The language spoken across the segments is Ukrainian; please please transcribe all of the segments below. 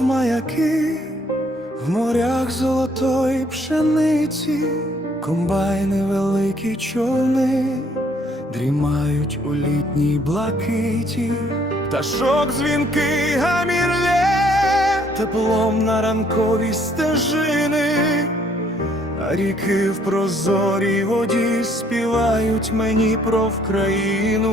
маяки в морях золотої пшениці, комбайни великі човни дрімають у літній блакиті, пташок дзвінки гамірлє, теплом на ранкові стежини, а ріки в прозорій воді співають мені про Вкраїну.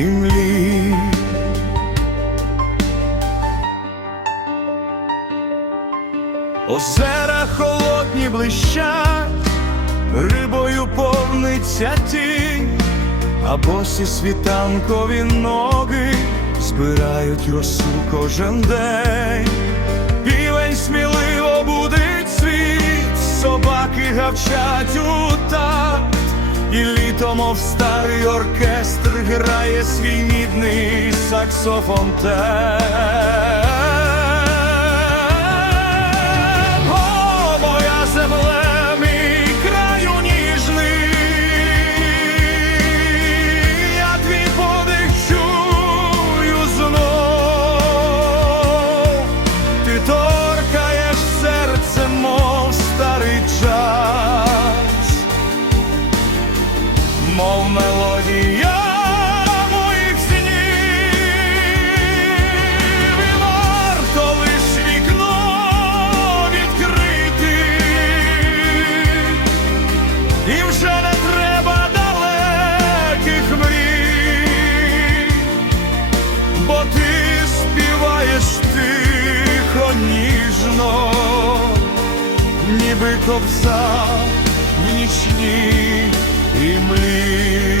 імлі. Озера холодні блищать, рибою повниться тінь, а босі світанкові ноги збирають росу кожен день. Півень сміливо будить світ, собаки гавчать у такт, і літо, мов старий оркестр, грає свій мідний саксофон і вже не треба далеких мрій, бо ти співаєш тихо, ніжно, ніби ковза в нічній імлі.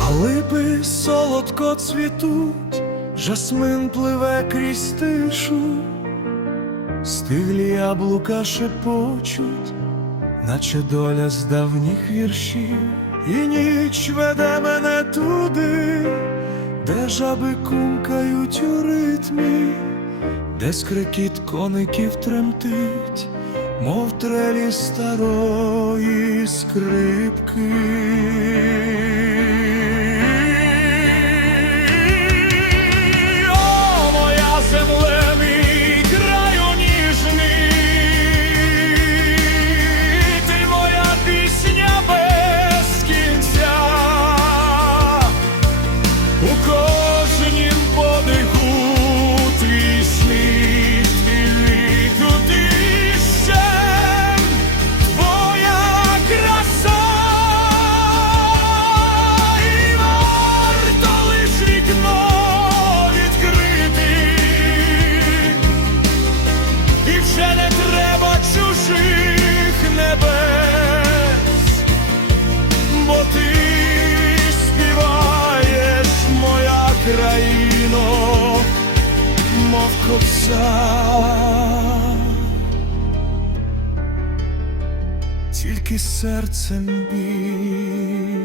А липи солодко цвітуть, жасмин пливе крізь тишу, стиглі яблука шепочуть, наче доля з давніх віршів, і ніч веде мене туди, де жаби кумкають у ритмі, де скрикіт коників тремтить, мов трелі старої скрипки. Чужих небес, бо ти співаєш, моя країно, мов кобзар. Тільки серцем біль.